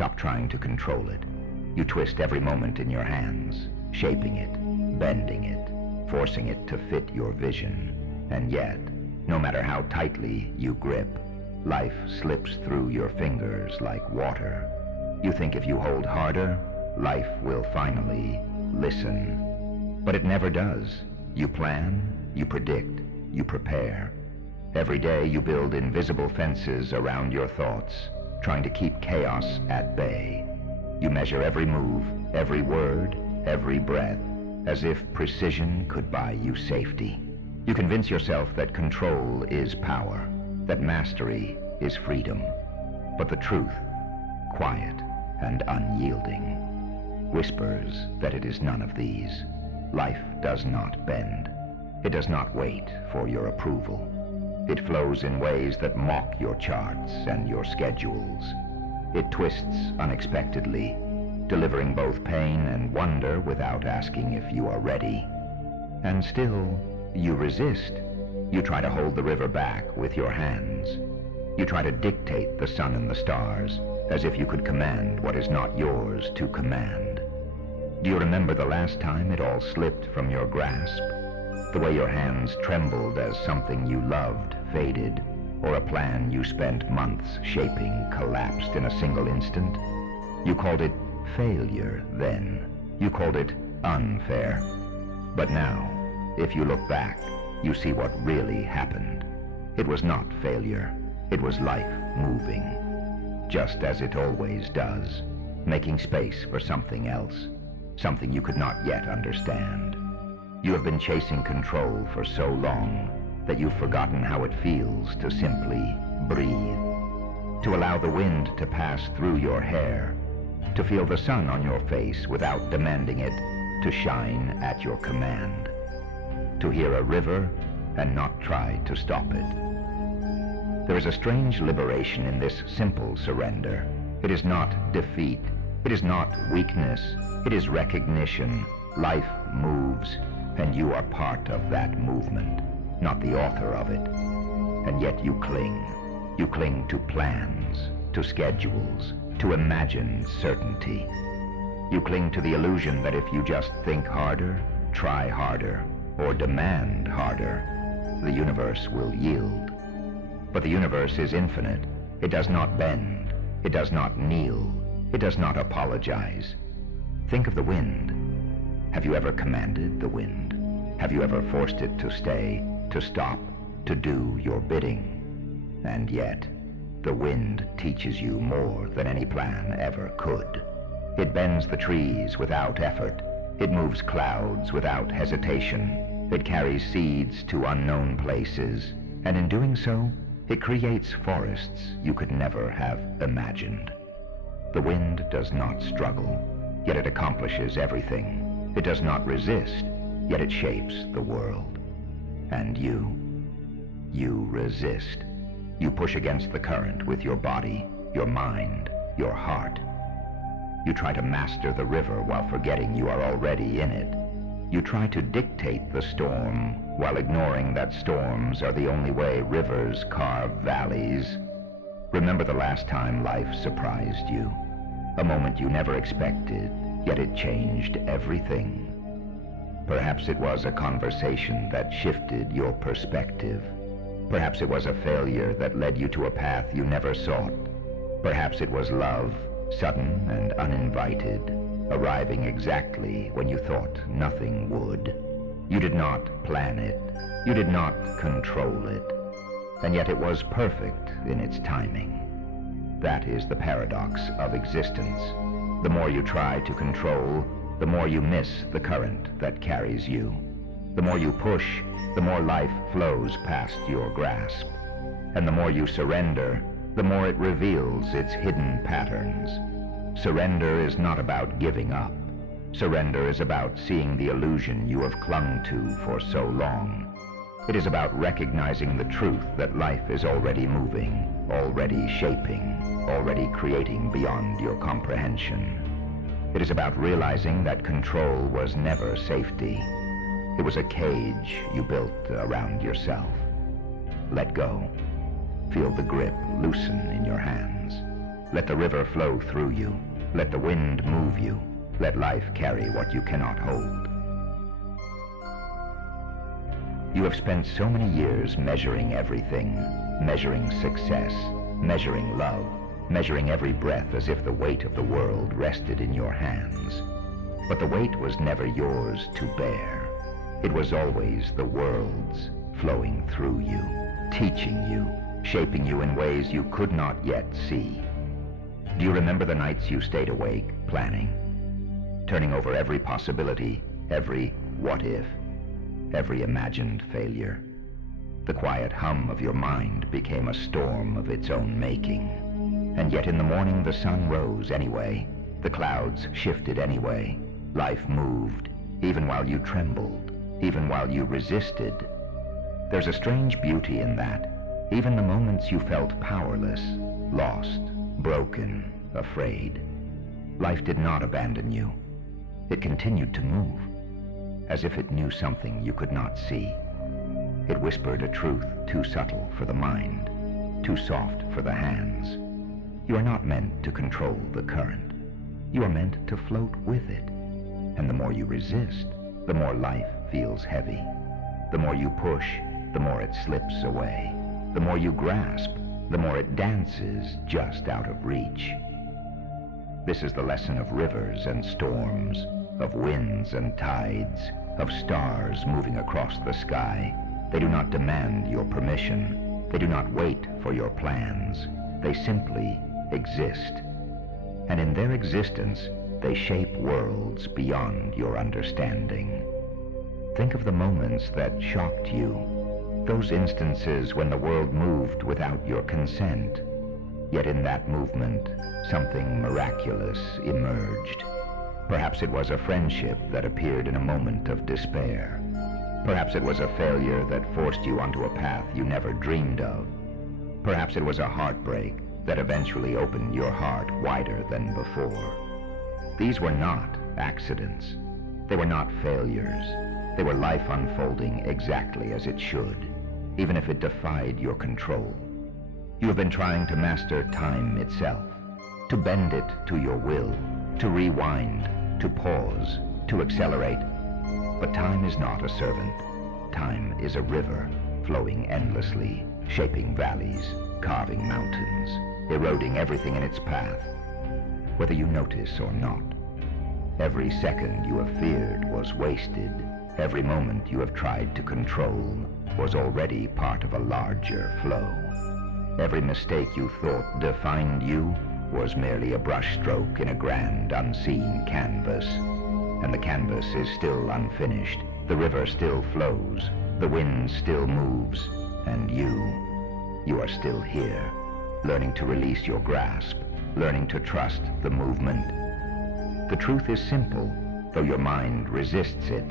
stop trying to control it. You twist every moment in your hands, shaping it, bending it, forcing it to fit your vision. And yet, no matter how tightly you grip, life slips through your fingers like water. You think if you hold harder, life will finally listen. But it never does. You plan, you predict, you prepare. Every day you build invisible fences around your thoughts, trying to keep chaos at bay. You measure every move, every word, every breath, as if precision could buy you safety. You convince yourself that control is power, that mastery is freedom. But the truth, quiet and unyielding, whispers that it is none of these. Life does not bend. It does not wait for your approval. It flows in ways that mock your charts and your schedules. It twists unexpectedly, delivering both pain and wonder without asking if you are ready. And still, you resist. You try to hold the river back with your hands. You try to dictate the sun and the stars, as if you could command what is not yours to command. Do you remember the last time it all slipped from your grasp? The way your hands trembled as something you loved faded, or a plan you spent months shaping collapsed in a single instant? You called it failure then. You called it unfair. But now, if you look back, you see what really happened. It was not failure. It was life moving, just as it always does, making space for something else, something you could not yet understand. You have been chasing control for so long that you've forgotten how it feels to simply breathe, to allow the wind to pass through your hair, to feel the sun on your face without demanding it to shine at your command, to hear a river and not try to stop it. There is a strange liberation in this simple surrender. It is not defeat. It is not weakness. It is recognition. Life moves, and you are part of that movement, not the author of it. And yet you cling. You cling to plans, to schedules, to imagined certainty. You cling to the illusion that if you just think harder, try harder, or demand harder, the universe will yield. But the universe is infinite. It does not bend. It does not kneel. It does not apologize. Think of the wind. Have you ever commanded the wind? Have you ever forced it to stay, to stop, to do your bidding? And yet, the wind teaches you more than any plan ever could. It bends the trees without effort. It moves clouds without hesitation. It carries seeds to unknown places, and in doing so, it creates forests you could never have imagined. The wind does not struggle, yet it accomplishes everything. It does not resist, yet it shapes the world. And you resist. You push against the current with your body, your mind, your heart. You try to master the river while forgetting you are already in it. You try to dictate the storm while ignoring that storms are the only way rivers carve valleys. Remember the last time life surprised you? A moment you never expected, yet it changed everything. Perhaps it was a conversation that shifted your perspective. Perhaps it was a failure that led you to a path you never sought. Perhaps it was love, sudden and uninvited, arriving exactly when you thought nothing would. You did not plan it. You did not control it. And yet it was perfect in its timing. That is the paradox of existence. The more you try to control, the more you miss the current that carries you. The more you push, the more life flows past your grasp. And the more you surrender, the more it reveals its hidden patterns. Surrender is not about giving up. Surrender is about seeing the illusion you have clung to for so long. It is about recognizing the truth that life is already moving, already shaping, already creating beyond your comprehension. It is about realizing that control was never safety. It was a cage you built around yourself. Let go. Feel the grip loosen in your hands. Let the river flow through you. Let the wind move you. Let life carry what you cannot hold. You have spent so many years measuring everything, measuring success, measuring love, measuring every breath as if the weight of the world rested in your hands. But the weight was never yours to bear. It was always the world's, flowing through you, teaching you, shaping you in ways you could not yet see. Do you remember the nights you stayed awake, planning, turning over every possibility, every what if, every imagined failure? The quiet hum of your mind became a storm of its own making. And yet in the morning the sun rose anyway, the clouds shifted anyway, life moved, even while you trembled, even while you resisted. There's a strange beauty in that. Even the moments you felt powerless, lost, broken, afraid, life did not abandon you. It continued to move, as if it knew something you could not see. It whispered a truth too subtle for the mind, too soft for the hands. You are not meant to control the current. You are meant to float with it. And the more you resist, the more life feels heavy. The more you push, the more it slips away. The more you grasp, the more it dances just out of reach. This is the lesson of rivers and storms, of winds and tides, of stars moving across the sky. They do not demand your permission. They do not wait for your plans. They simply exist. And in their existence, they shape worlds beyond your understanding. Think of the moments that shocked you. Those instances when the world moved without your consent. Yet in that movement, something miraculous emerged. Perhaps it was a friendship that appeared in a moment of despair. Perhaps it was a failure that forced you onto a path you never dreamed of. Perhaps it was a heartbreak that eventually opened your heart wider than before. These were not accidents. They were not failures. They were life unfolding exactly as it should, even if it defied your control. You have been trying to master time itself, to bend it to your will, to rewind, to pause, to accelerate. But time is not a servant. Time is a river, flowing endlessly, shaping valleys, carving mountains, eroding everything in its path, whether you notice or not. Every second you have feared was wasted. Every moment you have tried to control was already part of a larger flow. Every mistake you thought defined you was merely a brushstroke in a grand unseen canvas. And the canvas is still unfinished. The river still flows. The wind still moves. And you are still here, learning to release your grasp, learning to trust the movement. The truth is simple, though your mind resists it.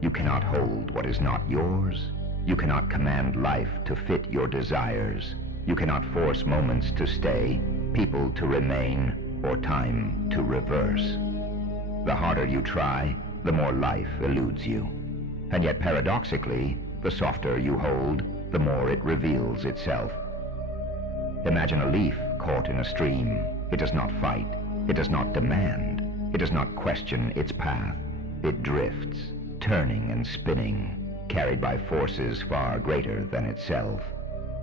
You cannot hold what is not yours. You cannot command life to fit your desires. You cannot force moments to stay, people to remain, or time to reverse. The harder you try, the more life eludes you. And yet paradoxically, the softer you hold, the more it reveals itself. Imagine a leaf caught in a stream. It does not fight. It does not demand. It does not question its path. It drifts, turning and spinning, carried by forces far greater than itself.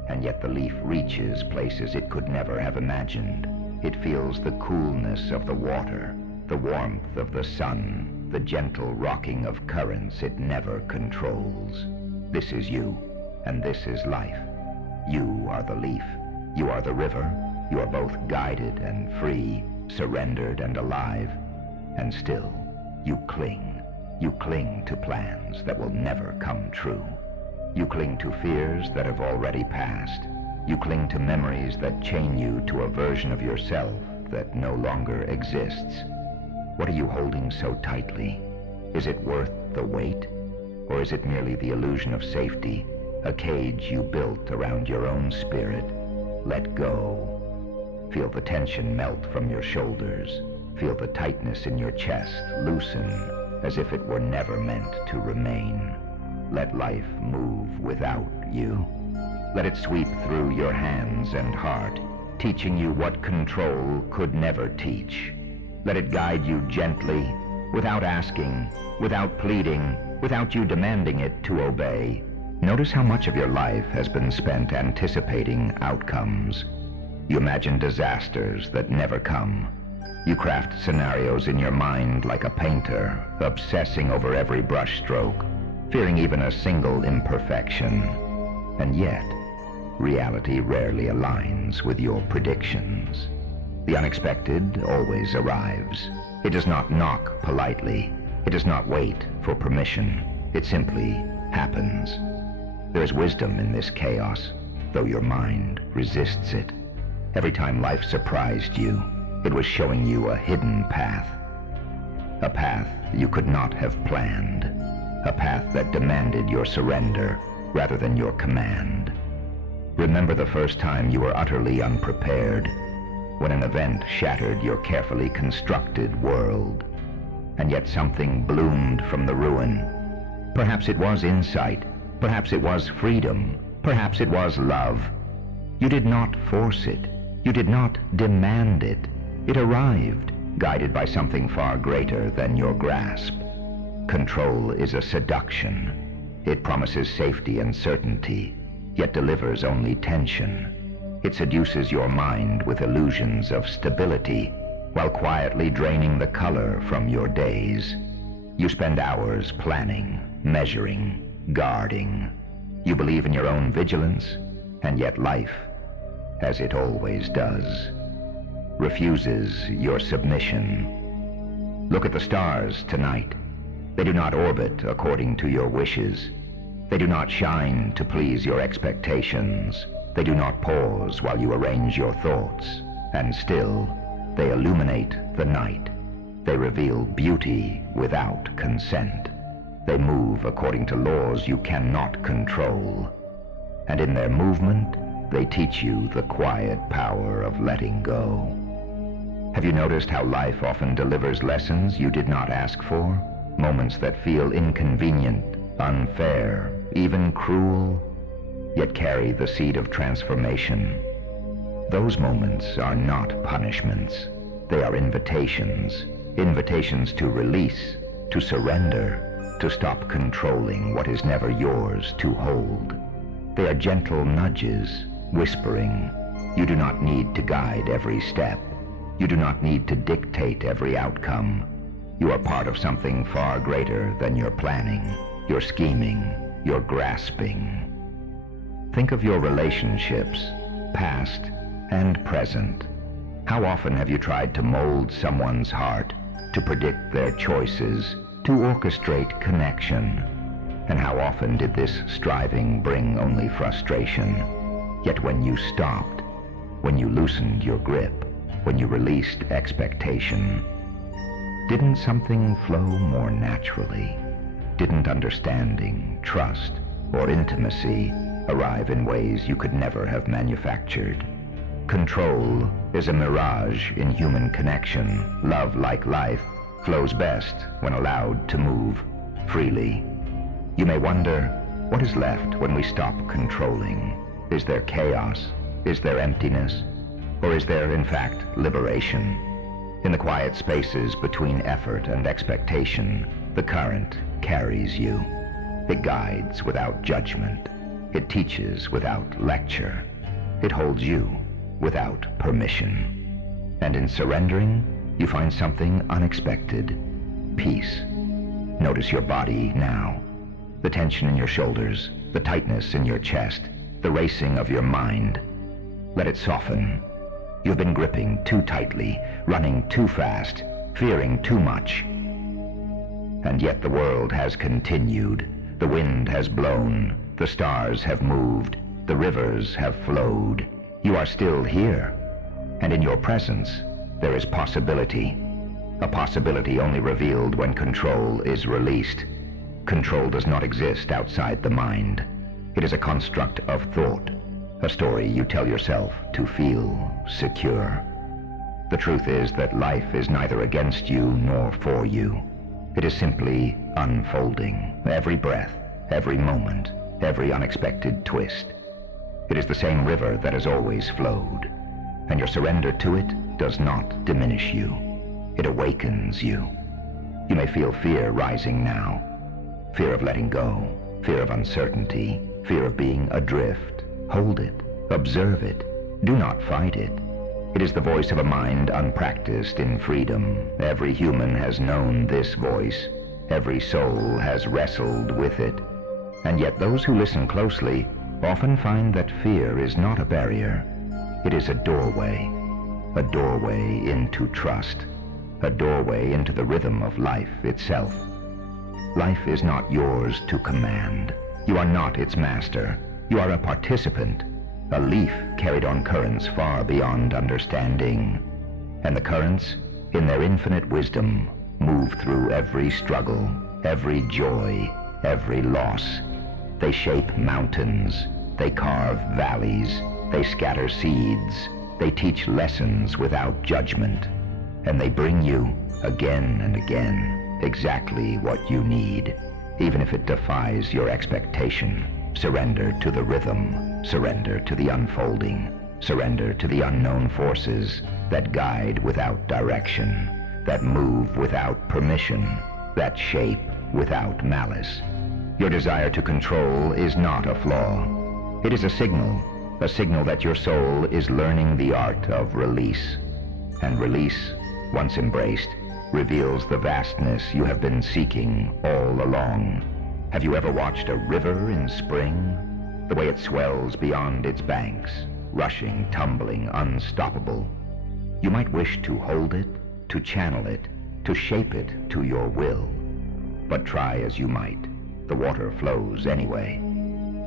And yet the leaf reaches places it could never have imagined. It feels the coolness of the water, the warmth of the sun, the gentle rocking of currents it never controls. This is you, and this is life. You are the leaf. You are the river. You are both guided and free, surrendered and alive. And still, you cling. You cling to plans that will never come true. You cling to fears that have already passed. You cling to memories that chain you to a version of yourself that no longer exists. What are you holding so tightly? Is it worth the weight? Or is it merely the illusion of safety, a cage you built around your own spirit? Let go. Feel the tension melt from your shoulders. Feel the tightness in your chest loosen, as if it were never meant to remain. Let life move without you. Let it sweep through your hands and heart, teaching you what control could never teach. Let it guide you gently, without asking, without pleading, without you demanding it to obey. Notice how much of your life has been spent anticipating outcomes. You imagine disasters that never come. You craft scenarios in your mind like a painter, obsessing over every brushstroke, fearing even a single imperfection. And yet, reality rarely aligns with your predictions. The unexpected always arrives. It does not knock politely. It does not wait for permission. It simply happens. There is wisdom in this chaos, though your mind resists it. Every time life surprised you, it was showing you a hidden path. A path you could not have planned. A path that demanded your surrender rather than your command. Remember the first time you were utterly unprepared, when an event shattered your carefully constructed world, and yet something bloomed from the ruin. Perhaps it was insight, perhaps it was freedom, perhaps it was love. You did not force it, you did not demand it. It arrived, guided by something far greater than your grasp. Control is a seduction. It promises safety and certainty, yet delivers only tension. It seduces your mind with illusions of stability, while quietly draining the color from your days. You spend hours planning, measuring, guarding. You believe in your own vigilance, and yet life, as it always does, refuses your submission. Look at the stars tonight. They do not orbit according to your wishes. They do not shine to please your expectations. They do not pause while you arrange your thoughts. And still, they illuminate the night. They reveal beauty without consent. They move according to laws you cannot control. And in their movement, they teach you the quiet power of letting go. Have you noticed how life often delivers lessons you did not ask for? Moments that feel inconvenient, unfair, even cruel, yet carry the seed of transformation. Those moments are not punishments. They are invitations. Invitations to release, to surrender, to stop controlling what is never yours to hold. They are gentle nudges, whispering, you do not need to guide every step. You do not need to dictate every outcome. You are part of something far greater than your planning, your scheming, your grasping. Think of your relationships, past and present. How often have you tried to mold someone's heart, to predict their choices, to orchestrate connection? And how often did this striving bring only frustration? Yet when you stopped, when you loosened your grip, when you released expectation, didn't something flow more naturally? Didn't understanding, trust, or intimacy arrive in ways you could never have manufactured? Control is a mirage in human connection. Love, like life, flows best when allowed to move freely. You may wonder, what is left when we stop controlling? Is there chaos? Is there emptiness? Or is there, in fact, liberation? In the quiet spaces between effort and expectation, the current carries you. It guides without judgment. It teaches without lecture. It holds you without permission. And in surrendering, you find something unexpected. Peace. Notice your body now. The tension in your shoulders, the tightness in your chest, the racing of your mind. Let it soften. You've been gripping too tightly, running too fast, fearing too much. And yet the world has continued. The wind has blown. The stars have moved. The rivers have flowed. You are still here. And in your presence, there is possibility. A possibility only revealed when control is released. Control does not exist outside the mind. It is a construct of thought, a story you tell yourself to feel secure. The truth is that life is neither against you nor for you. It is simply unfolding. Every breath, every moment, every unexpected twist. It is the same river that has always flowed. and your surrender to it does not diminish you. It awakens you. You may feel fear rising now. Fear of letting go, fear of uncertainty, fear of being adrift. Hold it, observe it, do not fight it. It is the voice of a mind unpracticed in freedom. Every human has known this voice. Every soul has wrestled with it. And yet those who listen closely often find that fear is not a barrier. It is a doorway into trust, a doorway into the rhythm of life itself. Life is not yours to command. You are not its master. You are a participant, a leaf carried on currents far beyond understanding. And the currents, in their infinite wisdom, move through every struggle, every joy, every loss. They shape mountains, they carve valleys, they scatter seeds, they teach lessons without judgment, and they bring you, again and again, exactly what you need, even if it defies your expectation. Surrender to the rhythm, surrender to the unfolding, surrender to the unknown forces that guide without direction, that move without permission, that shape without malice. Your desire to control is not a flaw. It is a signal that your soul is learning the art of release. And release, once embraced, reveals the vastness you have been seeking all along. Have you ever watched a river in spring? The way it swells beyond its banks, rushing, tumbling, unstoppable. You might wish to hold it, to channel it, to shape it to your will. But try as you might, the water flows anyway.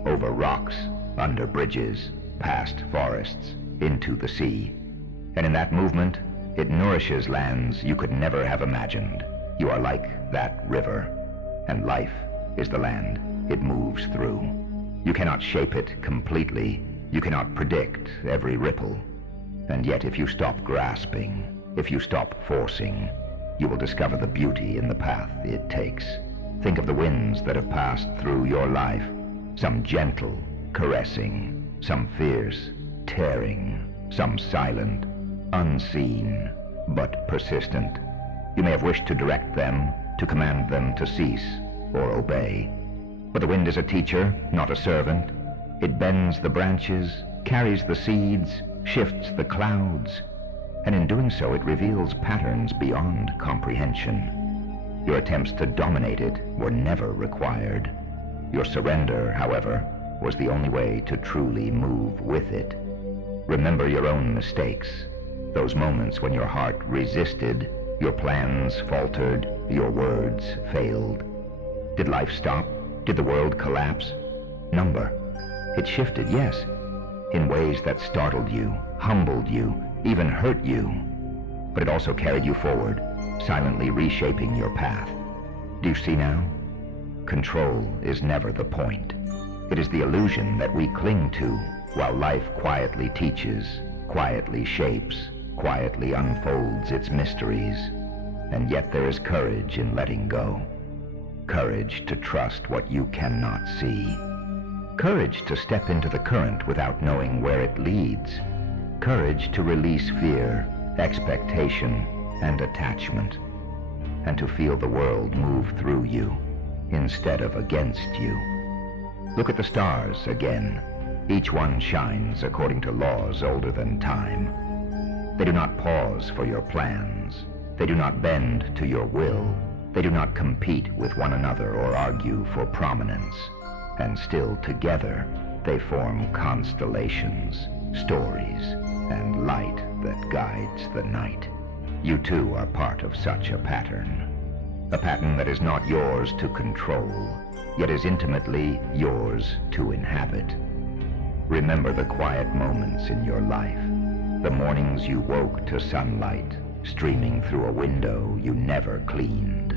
Over rocks, under bridges, past forests, into the sea. And in that movement, it nourishes lands you could never have imagined. You are like that river, and life is the land it moves through. You cannot shape it completely. You cannot predict every ripple. And yet if you stop grasping, if you stop forcing, you will discover the beauty in the path it takes. Think of the winds that have passed through your life, some gentle, caressing, some fierce, tearing, some silent, unseen, but persistent. You may have wished to direct them, to command them to cease or obey. But the wind is a teacher, not a servant. It bends the branches, carries the seeds, shifts the clouds, and in doing so it reveals patterns beyond comprehension. Your attempts to dominate it were never required. Your surrender, however, was the only way to truly move with it. Remember your own mistakes, those moments when your heart resisted, your plans faltered, your words failed. Did life stop? Did the world collapse? Number. It shifted, yes, in ways that startled you, humbled you, even hurt you. But it also carried you forward, silently reshaping your path. Do you see now? Control is never the point. It is the illusion that we cling to while life quietly teaches, quietly shapes, quietly unfolds its mysteries. And yet there is courage in letting go. Courage to trust what you cannot see. Courage to step into the current without knowing where it leads. Courage to release fear, expectation, and attachment. And to feel the world move through you instead of against you. Look at the stars again. Each one shines according to laws older than time. They do not pause for your plans. They do not bend to your will. They do not compete with one another or argue for prominence. And still together, they form constellations, stories, and light that guides the night. You too are part of such a pattern. A pattern that is not yours to control, yet is intimately yours to inhabit. Remember the quiet moments in your life, the mornings you woke to sunlight streaming through a window you never cleaned,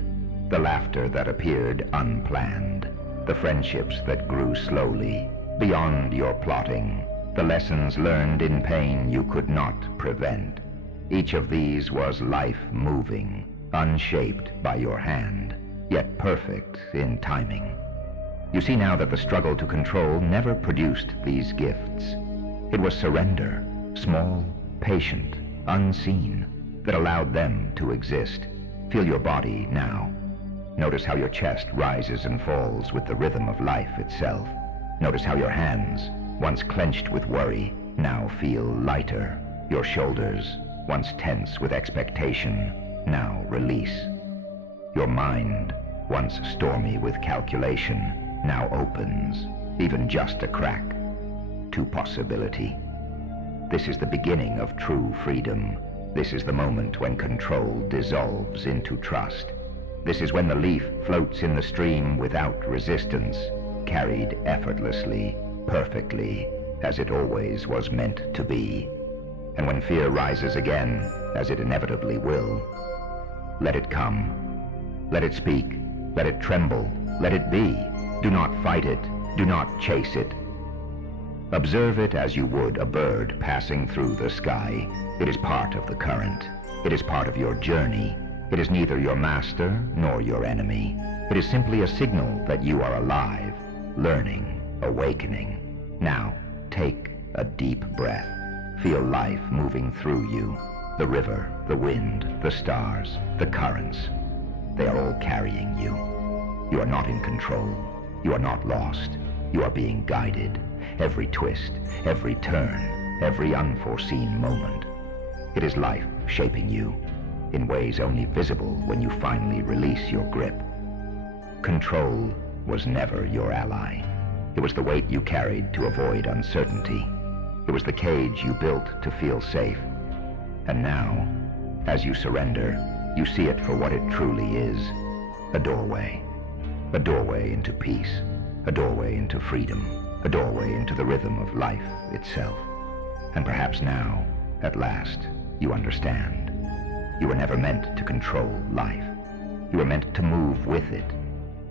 the laughter that appeared unplanned, the friendships that grew slowly, beyond your plotting, the lessons learned in pain you could not prevent. Each of these was life moving, unshaped by your hand, yet perfect in timing. You see now that the struggle to control never produced these gifts. It was surrender, small, patient, unseen, that allowed them to exist. Feel your body now. Notice how your chest rises and falls with the rhythm of life itself. Notice how your hands, once clenched with worry, now feel lighter. Your shoulders, once tense with expectation, now release. Your mind, once stormy with calculation, now opens, even just a crack, to possibility. This is the beginning of true freedom. This is the moment when control dissolves into trust. This is when the leaf floats in the stream without resistance, carried effortlessly, perfectly, as it always was meant to be. And when fear rises again, as it inevitably will, let it come. Let it speak. Let it tremble. Let it be. Do not fight it. Do not chase it. Observe it as you would a bird passing through the sky. It is part of the current. It is part of your journey. It is neither your master nor your enemy. It is simply a signal that you are alive, learning, awakening. Now, take a deep breath. Feel life moving through you. The river, the wind, the stars, the currents. They are all carrying you. You are not in control. You are not lost. You are being guided. Every twist, every turn, every unforeseen moment. It is life shaping you in ways only visible when you finally release your grip. Control was never your ally. It was the weight you carried to avoid uncertainty. It was the cage you built to feel safe. And now, as you surrender, you see it for what it truly is. A doorway. A doorway into peace. A doorway into freedom. A doorway into the rhythm of life itself. And perhaps now, at last, you understand. You were never meant to control life. You were meant to move with it,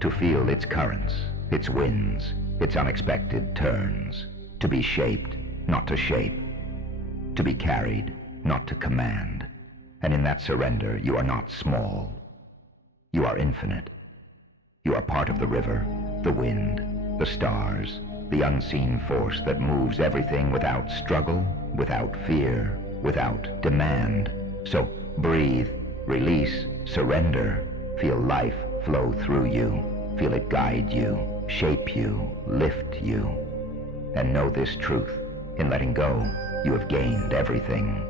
to feel its currents, its winds, its unexpected turns, to be shaped, not to shape, to be carried, not to command. And in that surrender, you are not small. You are infinite. You are part of the river, the wind, the stars, the unseen force that moves everything without struggle, without fear, without demand. So breathe, release, surrender. Feel life flow through you. Feel it guide you, shape you, lift you. And know this truth. In letting go, you have gained everything.